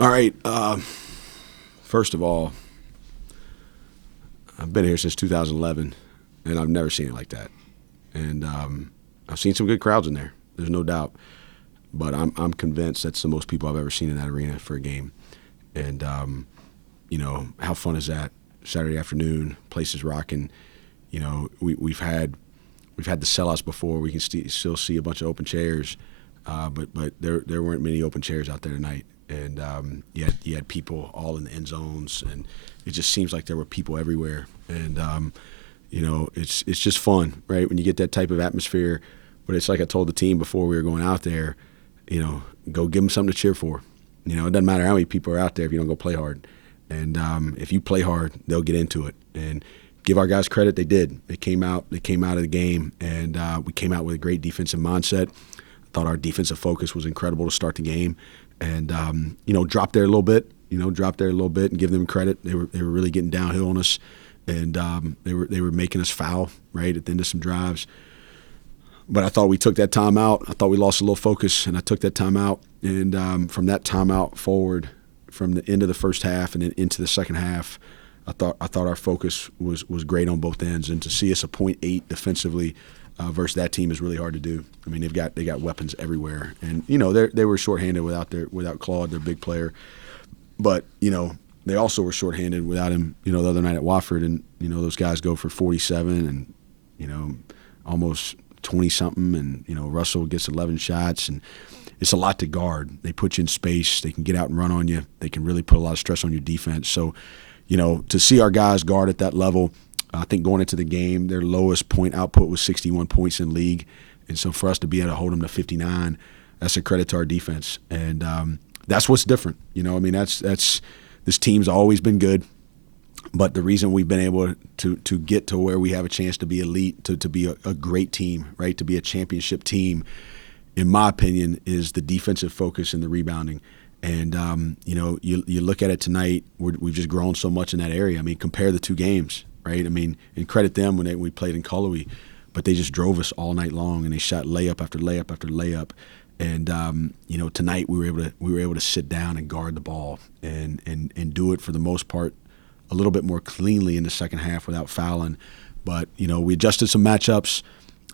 All right. First of all, I've been here since 2011, and I've never seen it like that. And I've seen some good crowds in there. There's no doubt. But I'm convinced that's the most people I've ever seen in that arena for a game. And, how fun is that? Saturday afternoon, place is rocking. We've had the sellouts before. We can still see a bunch of open chairs, but there weren't many open chairs out there tonight. And you had people all in the end zones, and it just seems like there were people everywhere. And it's just fun, right? When you get that type of atmosphere. But it's like I told the team before we were going out there, go give them something to cheer for. It doesn't matter how many people are out there if you don't go play hard. And if you play hard, they'll get into it. And give our guys credit, they did. They came out of the game, and we came out with a great defensive mindset. I thought our defensive focus was incredible to start the game. And, dropped there a little bit, and give them credit. They were really getting downhill on us, and they were making us foul, right, at the end of some drives. But I thought we took that time out. I thought we lost a little focus, and I took that time out. And from that time out forward, from the end of the first half and then into the second half, I thought our focus was great on both ends. And to see us a 0.8 defensively versus that team is really hard to do. I mean, they got weapons everywhere, and they were shorthanded without Claude, their big player. But they also were shorthanded without him. The other night at Wofford, and those guys go for 47 and almost 20-something, and Russell gets 11 shots, and it's a lot to guard. They put you in space. They can get out and run on you. They can really put a lot of stress on your defense. So, to see our guys guard at that level, I think going into the game, their lowest point output was 61 points in league, and so for us to be able to hold them to 59, that's a credit to our defense, and that's what's different. That's this team's always been good. But the reason we've been able to get to where we have a chance to be elite, to be a great team, right, to be a championship team, in my opinion, is the defensive focus and the rebounding. And, you look at it tonight, we've just grown so much in that area. I mean, compare the two games, right? I mean, and credit them when we played in Cullowhee, but they just drove us all night long, and they shot layup after layup after layup. And, tonight we were able to sit down and guard the ball and do it for the most part a little bit more cleanly in the second half without fouling. But, we adjusted some matchups.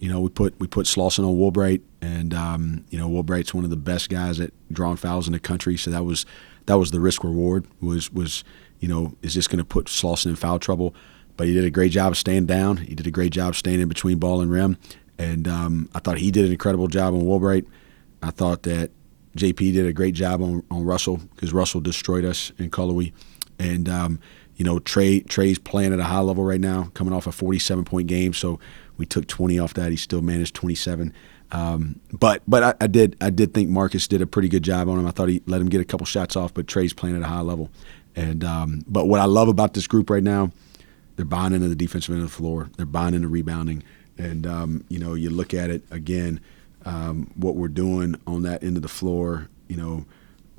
We put Slauson on Woolbright, and, Woolbright's one of the best guys at drawing fouls in the country. So that was the risk reward was is this going to put Slauson in foul trouble? But he did a great job of staying down. He did a great job staying in between ball and rim. And I thought he did an incredible job on Woolbright. I thought that JP did a great job on Russell, because Russell destroyed us in Cullowhee. And, Trey's playing at a high level right now, coming off a 47-point game. So we took 20 off that. He still managed 27. But I did think Marcus did a pretty good job on him. I thought he let him get a couple shots off, but Trey's playing at a high level. And but what I love about this group right now, they're buying into the defensive end of the floor. They're buying into rebounding. And, you look at it again, what we're doing on that end of the floor,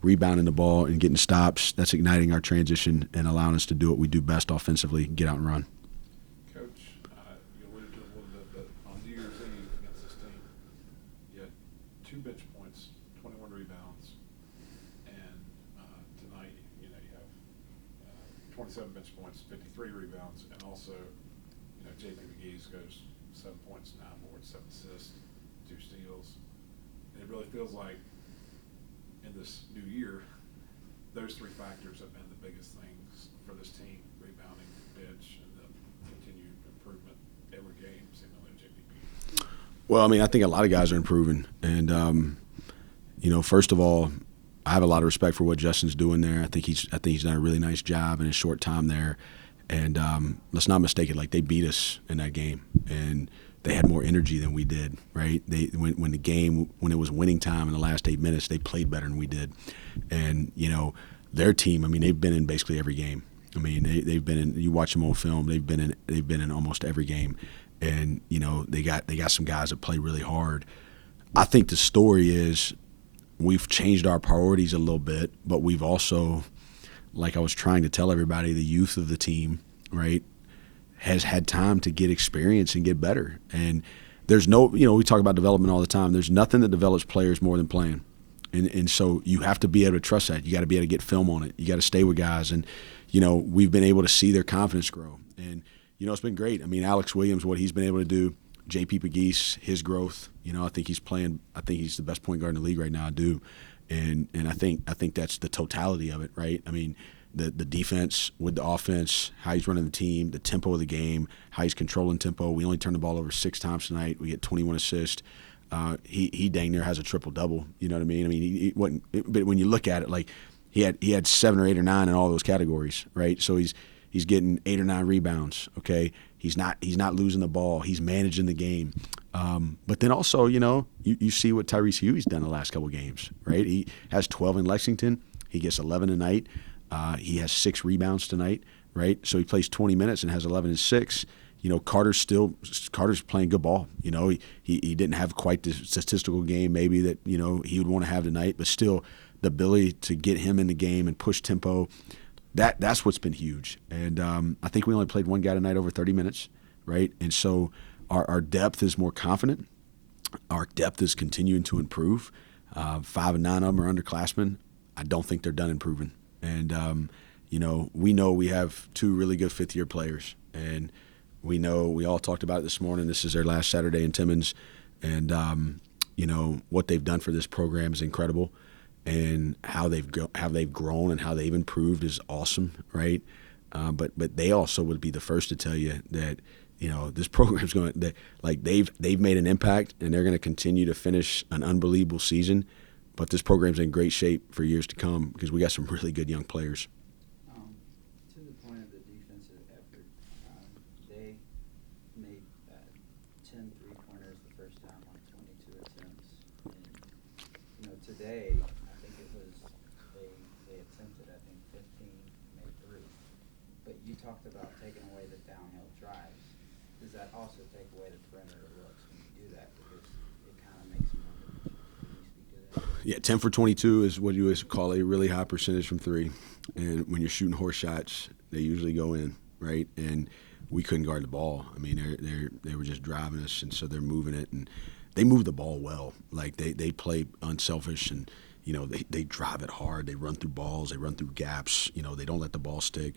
rebounding the ball and getting stops, that's igniting our transition and allowing us to do what we do best offensively, get out and run. Coach, you alluded to it a little bit, but on New Year's Eve against this team, you had 2 bench points, 21 rebounds, and tonight, you have 27 bench points, 53 rebounds, and also, JP McGee goes 7 points, 9 boards, 7 assists, 2 steals. And it really feels like in this new year, those 3 factors have been the biggest things for this team: rebounding, bench, and then continued improvement every game, seemingly at JPP. Well, I think a lot of guys are improving. And, first of all, I have a lot of respect for what Justin's doing there. I think he's done a really nice job in his short time there. And let's not mistake it, like, they beat us in that game. And they had more energy than we did, right? When it was winning time in the last 8 minutes, they played better than we did. And, their team, they've been in basically every game. They've been in, you watch them on film, they've been in almost every game. And, they got some guys that play really hard. I think the story is we've changed our priorities a little bit, but we've also, like I was trying to tell everybody, the youth of the team, right, has had time to get experience and get better. And there's no, we talk about development all the time. There's nothing that develops players more than playing. And so you have to be able to trust that. You got to be able to get film on it. You got to stay with guys. And, we've been able to see their confidence grow. And, it's been great. I mean, Alex Williams, what he's been able to do, J.P. Pegues, his growth, I think he's the best point guard in the league right now, I do. And I think that's the totality of it, right? I mean, the defense with the offense, how he's running the team, the tempo of the game, how he's controlling tempo. We only turned the ball over 6 times tonight. We get 21 assists. He dang near has a triple-double. You know what I mean? I mean, he wasn't, but when you look at it, like he had 7 or 8 or 9 in all those categories, right? So he's getting 8 or 9 rebounds. Okay, he's not losing the ball. He's managing the game. But then also, you see what Tyrese Huey's done the last couple of games, right? He has 12 in Lexington. He gets 11 tonight. He has 6 rebounds tonight, right? So he plays 20 minutes and has 11 and 6. Carter's playing good ball. He didn't have quite the statistical game maybe that, he would want to have tonight, but still the ability to get him in the game and push tempo, that's what's been huge. And I think we only played one guy tonight over 30 minutes, right? And so our depth is more confident. Our depth is continuing to improve. 5 and 9 of them are underclassmen. I don't think they're done improving. And, we know we have 2 really good fifth-year players. And we know we all talked about it this morning. This is their last Saturday in Timmins. And, what they've done for this program is incredible. And how they've grown and how they've improved is awesome, right? But they also would be the first to tell you that, this program's they've made an impact and they're going to continue to finish an unbelievable season. But this program's in great shape for years to come because we got some really good young players. To the point of the defensive effort, they made 10 three-pointers the first time on 22 attempts. And, today, I think it was they attempted, 15, made 3. But you talked about taking away the downhill drives. Does that also take away the perimeter looks when you do that? Because it kind of makes you one-dimensional. Can you speak to that? Yeah, 10 for 22 is what you would call a really high percentage from 3. And when you're shooting horse shots, they usually go in, right? And we couldn't guard the ball. I mean, they were just driving us, and so they're moving it. And they move the ball well. Like, they play unselfish, and, they drive it hard. They run through balls. They run through gaps. They don't let the ball stick.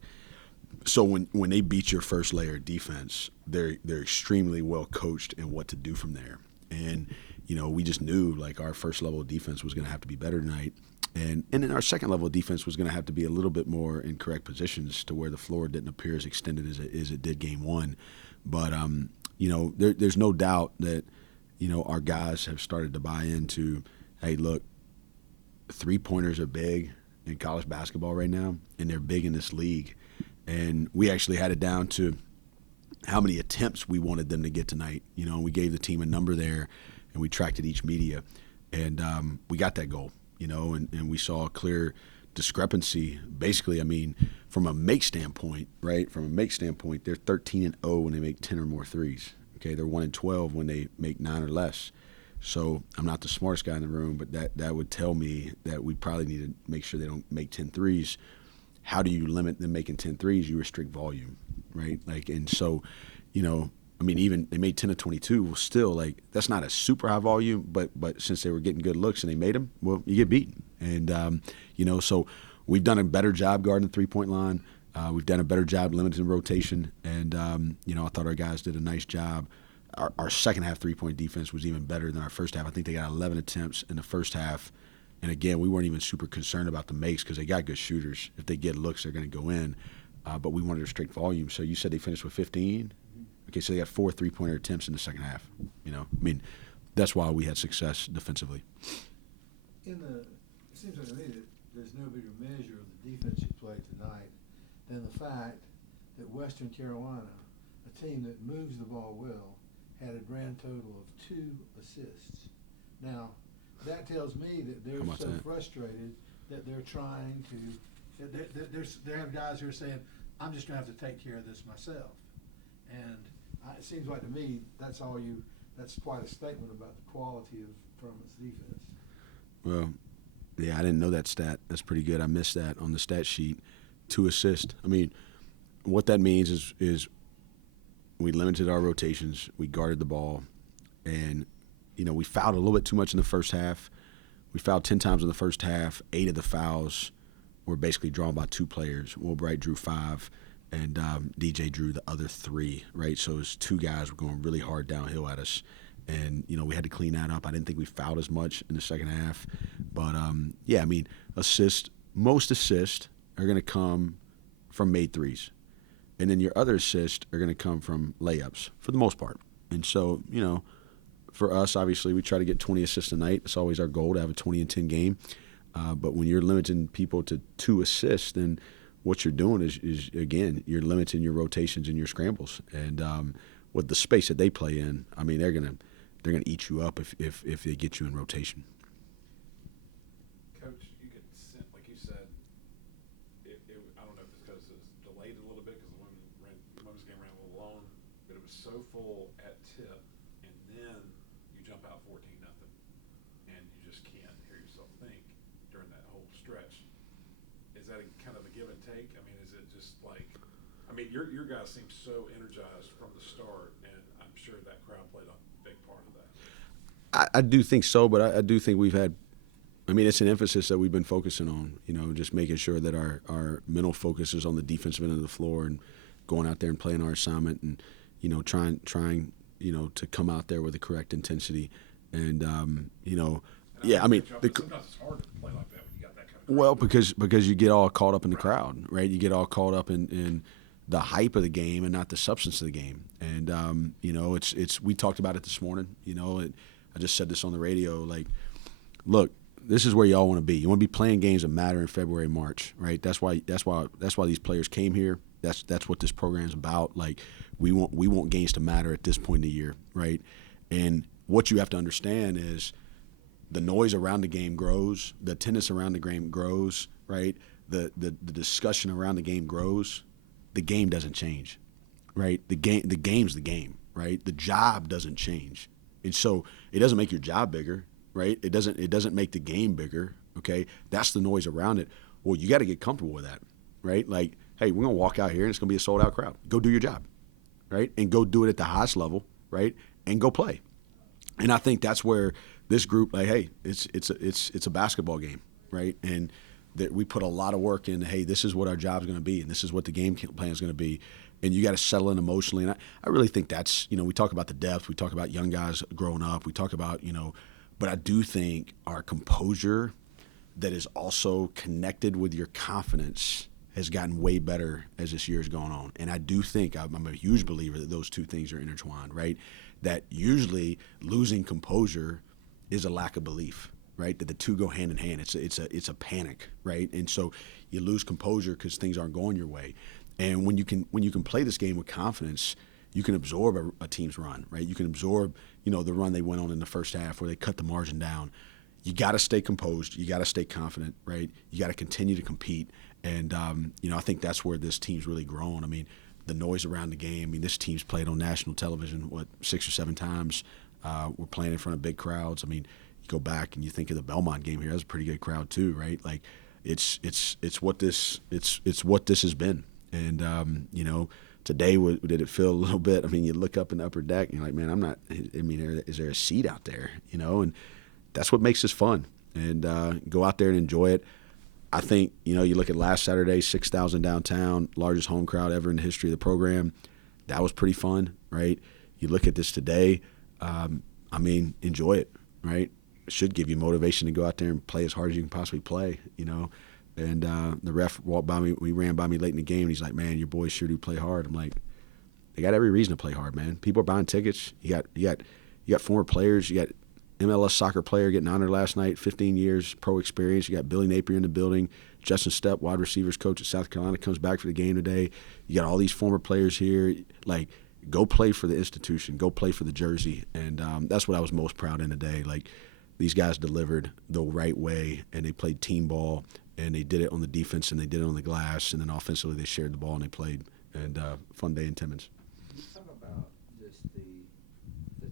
So when they beat your first layer of defense, they're extremely well coached in what to do from there. And we just knew like our first level of defense was going to have to be better tonight, and then our second level of defense was going to have to be a little bit more in correct positions to where the floor didn't appear as extended as it did game 1. But there's no doubt that our guys have started to buy into, hey, look, 3-pointers are big in college basketball right now, and they're big in this league. And we actually had it down to how many attempts we wanted them to get tonight. We gave the team a number there, and we tracked it each media. And we got that goal, and we saw a clear discrepancy. Basically, I mean, from a make standpoint, right? From a make standpoint, they're 13-0 when they make 10 or more threes. Okay, they're 1-12 when they make 9 or less. So I'm not the smartest guy in the room, but that would tell me that we probably need to make sure they don't make 10 threes. How do you limit them making 10 threes? You restrict volume, right? Like, and so, I mean, even they made 10 of 22. Well, still, like, that's not a super high volume, but since they were getting good looks and they made them, well, you get beaten. And, so we've done a better job guarding the 3-point line. We've done a better job limiting rotation. And, I thought our guys did a nice job. Our second half 3-point defense was even better than our first half. I think they got 11 attempts in the first half. And, again, we weren't even super concerned about the makes because they got good shooters. If they get looks, they're going to go in. But we wanted to restrict volume. So you said they finished with 15? Okay, so they got 4 3-pointer attempts in the second half. I mean, that's why we had success defensively. It seems like to me that there's no bigger measure of the defense you played tonight than the fact that Western Carolina, a team that moves the ball well, had a grand total of 2 assists. Now, that tells me that they're so frustrated that they're trying to they have guys who are saying, I'm just going to have to take care of this myself. And it seems like to me that's quite a statement about the quality of Furman's defense. Well, yeah, I didn't know that stat. That's pretty good. I missed that on the stat sheet. 2 assists. I mean, what that means is we limited our rotations. We guarded the ball. And, we fouled a little bit too much in the first half. we fouled 10 times in the first half. 8 of the fouls were basically drawn by 2 players. Will Bright drew 5, and DJ drew the other 3, right? So it was 2 guys were going really hard downhill at us. And, we had to clean that up. I didn't think we fouled as much in the second half. But, yeah, I mean, most assists are going to come from made threes. And then your other assists are going to come from layups for the most part. And so, for us, obviously, we try to get 20 assists a night. It's always our goal to have a 20-10 game. But when you're limiting people to 2 assists, then what you're doing is again, you're limiting your rotations and your scrambles. And with the space that they play in, I mean, they're gonna eat you up if they get you in rotation. Coach, you could sense, like you said, I don't know if it's because it's delayed a little bit because the women's game ran a little long, but it was so full at tip, and then you jump out 14-0, and you just can't hear yourself think during that whole stretch. Is that kind of a give and take? I mean, is it just like, your guys seem so energized from the start, and I'm sure that crowd played a big part of that. I do think so, but I do think we've had – I mean, it's an emphasis that we've been focusing on, just making sure that our mental focus is on the defensive end of the floor and going out there and playing our assignment and, trying to come out there with the correct intensity. And, yeah, I mean – sometimes it's hard to play like that when you got that kind of crowd. Well, because you get all caught up in the crowd, right? You get all caught up in the hype of the game and not the substance of the game. And, it's we talked about it this morning, I just said this on the radio, like, look, this is where y'all want to be. You want to be playing games that matter in February, March, right? That's why these players came here. That's what this program's about. Like, we want games to matter at this point in the year, right? And what you have to understand is the noise around the game grows, the attendance around the game grows, right? The discussion around the game grows. The game doesn't change, right? The game's the game, right? The job doesn't change. And so it doesn't make your job bigger, right? It doesn't make the game bigger, okay? That's the noise around it. Well, you got to get comfortable with that, right? Like, hey, we're going to walk out here and it's going to be a sold-out crowd. Go do your job, right? And go do it at the highest level, right? And go play. And I think that's where this group, like, hey, it's a basketball game, right? And that we put a lot of work in, hey, this is what our job's going to be and this is what the game plan is going to be. And you got to settle in emotionally. And I really think that's, we talk about the depth. We talk about young guys growing up. We talk about, but I do think our composure that is also connected with your confidence has gotten way better as this year's gone on. And I do think, I'm a huge believer that those two things are intertwined, right? That usually losing composure is a lack of belief, right? That the two go hand in hand. It's a panic, right? And so you lose composure because things aren't going your way. And when you can play this game with confidence, you can absorb a team's run, right? You can absorb, the run they went on in the first half where they cut the margin down. You got to stay composed. You got to stay confident, right? You got to continue to compete. And, I think that's where this team's really grown. I mean, the noise around the game. I mean, this team's played on national television, 6 or 7 times. We're playing in front of big crowds. I mean, you go back and you think of the Belmont game here. That was a pretty good crowd too, right? Like, it's what this has been. And, today, did it feel a little bit? I mean, you look up in the upper deck and you're like, man, is there a seat out there? And that's what makes this fun. And go out there and enjoy it. I think, you look at last Saturday, 6,000 downtown, largest home crowd ever in the history of the program. That was pretty fun, right? You look at this today, enjoy it, right? It should give you motivation to go out there and play as hard as you can possibly play, And the ref walked by me. We ran by me late in the game, and he's like, "Man, your boys sure do play hard." I'm like, "They got every reason to play hard, man. People are buying tickets. You got former players. You got MLS soccer player getting honored last night, 15 years pro experience. You got Billy Napier in the building. Justin Stepp, wide receivers coach at South Carolina, comes back for the game today. You got all these former players here. Like, go play for the institution. Go play for the jersey." And that's what I was most proud in today. Like, these guys delivered the right way, and they played team ball. And they did it on the defense, and they did it on the glass, and then offensively they shared the ball and they played. And fun day in Timmins. Can you talk about just the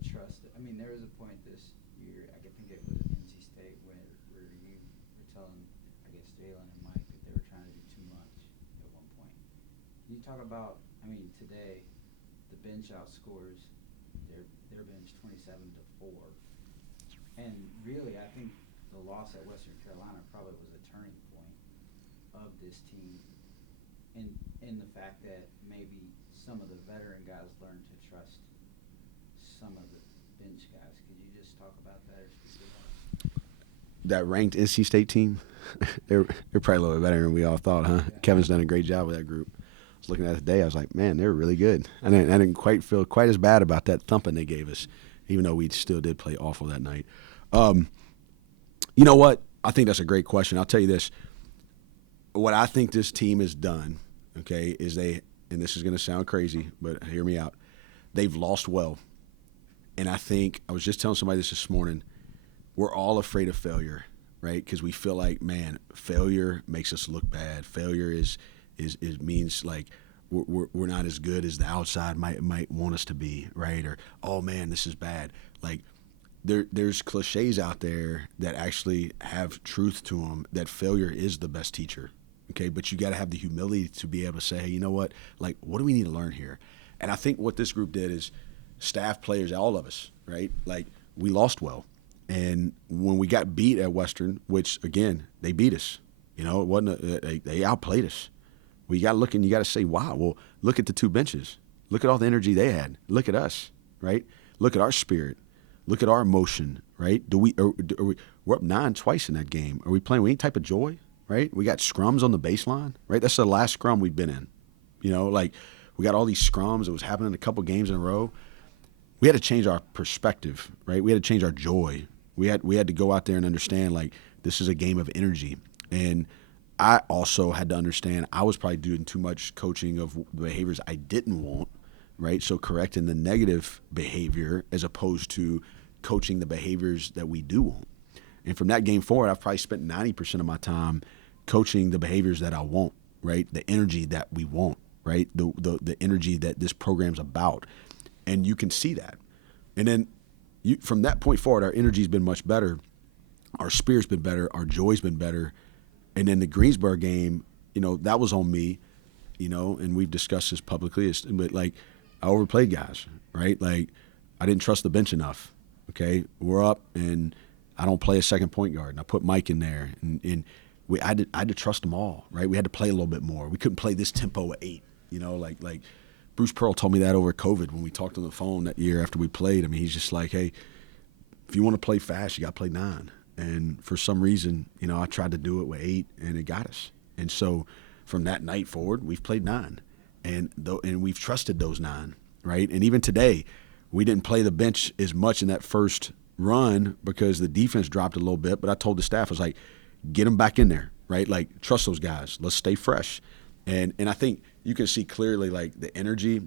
trust? I mean, there was a point this year, I think it was NC State, where you were telling, I guess, Jalen and Mike that they were trying to do too much at one point. Can you talk about, today, the bench outscores their bench 27-4. And really, I think the loss at Western Carolina probably was a turning point of this team in the fact that maybe some of the veteran guys learned to trust some of the bench guys. Could you just talk about that or speak to that? That ranked NC State team, they're probably a little bit better than we all thought, huh? Yeah. Kevin's done a great job with that group. I was looking at it today. I was like, man, they're really good. I didn't quite feel quite as bad about that thumping they gave us, even though we still did play awful that night. You know what? I think that's a great question. I'll tell you this. What I think this team has done, okay, is and this is going to sound crazy, but hear me out. They've lost well. And I think, I was just telling somebody this morning, we're all afraid of failure, right? Because we feel like, man, failure makes us look bad. Failure means like we're not as good as the outside might want us to be, right? Or, oh man, this is bad. Like there's cliches out there that actually have truth to them, that failure is the best teacher, okay? But you got to have the humility to be able to say, hey, you know what? Like, what do we need to learn here? And I think what this group did is staff, players, all of us, right? Like, we lost well. And when we got beat at Western, which, again, they beat us. You know, it wasn't they outplayed us. We got to look, and you got to say, wow, well, look at the two benches. Look at all the energy they had. Look at us, right? Look at our spirit. Look at our emotion, right? We're up 9 twice in that game. Are we playing with any type of joy, right? We got scrums on the baseline, right? That's the last scrum we've been in. You know, like we got all these scrums. It was happening a couple games in a row. We had to change our perspective, right? We had to change our joy. We had to go out there and understand, like, this is a game of energy. And I also had to understand I was probably doing too much coaching of the behaviors I didn't want, right? So correcting the negative behavior as opposed to coaching the behaviors that we do want. And from that game forward, I've probably spent 90% of my time coaching the behaviors that I want, right? The energy that we want, right? The energy that this program's about. And you can see that. And then from that point forward, our energy's been much better. Our spirit's been better. Our joy's been better. And then the Greensboro game, you know, that was on me, you know, and we've discussed this publicly. But, like, I overplayed guys, right? Like, I didn't trust the bench enough, okay? We're up, and I don't play a second point guard. And I put Mike in there. And I had to trust them all, right? We had to play a little bit more. We couldn't play this tempo at 8, you know, like Bruce Pearl told me that over COVID when we talked on the phone that year after we played. I mean, he's just like, hey, if you want to play fast, you got to play 9. And for some reason, you know, I tried to do it with 8, and it got us. And so from that night forward, we've played 9. And we've trusted those 9, right? And even today, we didn't play the bench as much in that first run because the defense dropped a little bit. But I told the staff, I was like, get them back in there, right? Like, trust those guys. Let's stay fresh. And I think you can see clearly, like, the energy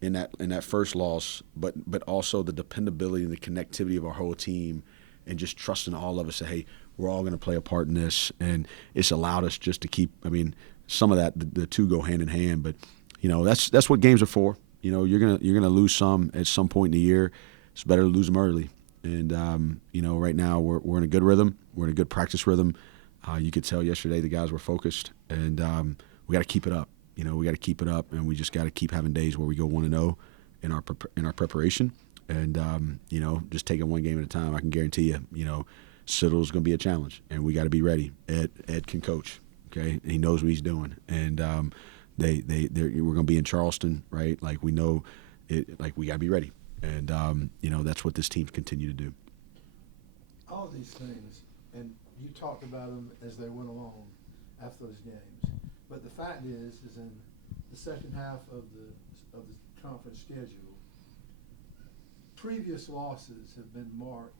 in that first loss, but also the dependability and the connectivity of our whole team, and just trusting all of us that, hey, we're all going to play a part in this. And it's allowed us just to keep, I mean, some of that, the two go hand in hand. But, you know, that's what games are for. You know, you're gonna lose some at some point in the year. It's better to lose them early. And, you know, right now we're in a good rhythm. We're in a good practice rhythm. You could tell yesterday the guys were focused. And we got to keep it up. You know, we got to keep it up. And we just got to keep having days where we go 1-0 in our preparation. And, you know, just taking one game at a time, I can guarantee you, you know, Siddle's going to be a challenge. And we got to be ready. Ed can coach, okay? He knows what he's doing. And we're going to be in Charleston, right? Like, we know it, like, we got to be ready. And, you know, that's what this team's continue to do. All of these things, and you talked about them as they went along after those games. But the fact is in the second half of the conference schedule, previous losses have been marked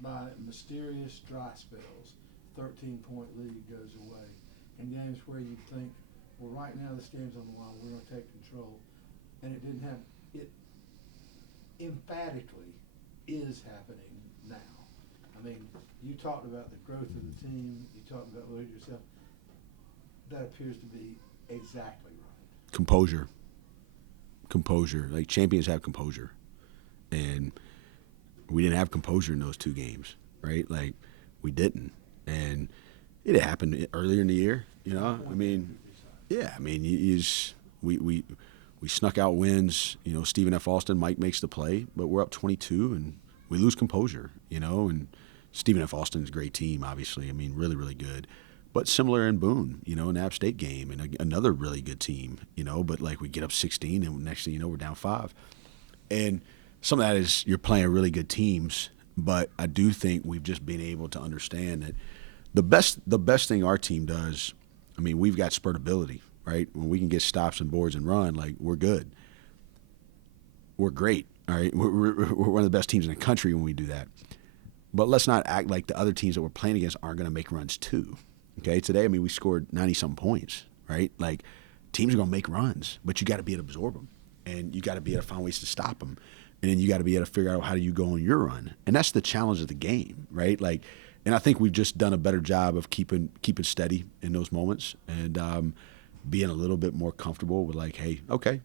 by mysterious dry spells. 13-point lead goes away. And games where you think, well, right now this game's on the line, we're going to take control. And it didn't happen. It emphatically is happening now. I mean, you talked about the growth of the team. You talked about yourself. That appears to be exactly right. Composure. Like, champions have composure. And we didn't have composure in those 2 games, right? Like, we didn't. And it happened earlier in the year, you know? I mean, yeah, I mean, we snuck out wins. You know, Stephen F. Austin, Mike makes the play, but we're up 22, and we lose composure, you know? And Stephen F. Austin's a great team, obviously. I mean, really, really good. But similar in Boone, an App State game and another really good team, but like we get up 16 and next thing you know, we're down 5. And some of that is you're playing really good teams, but I do think we've just been able to understand that the best thing our team does, I mean, we've got spurtability, right? When we can get stops and boards and run, like we're good. We're great, all right? We're one of the best teams in the country when we do that. But let's not act like the other teams that we're playing against aren't going to make runs too. Okay, today, I mean, we scored 90-something points, right? Like, teams are going to make runs, but you got to be able to absorb them, and you got to be able to find ways to stop them, and then you got to be able to figure out how do you go on your run, and that's the challenge of the game, right? Like, and I think we've just done a better job of keeping steady in those moments and being a little bit more comfortable with like, hey, okay,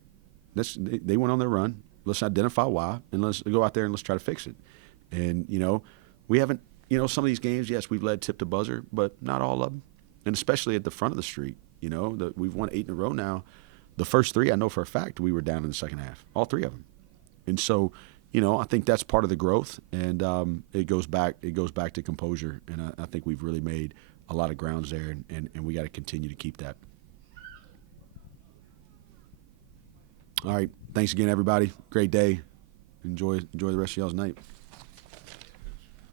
they went on their run. Let's identify why, and let's go out there and let's try to fix it. And we haven't. Some of these games, yes, we've led tip to buzzer, but not all of them. And especially at the front of the street, we've won 8 in a row now. The first 3, I know for a fact, we were down in the second half, all 3 of them. And so, I think that's part of the growth, and it goes back to composure. And I think we've really made a lot of grounds there, and we got to continue to keep that. All right, thanks again, everybody. Great day. Enjoy the rest of y'all's night.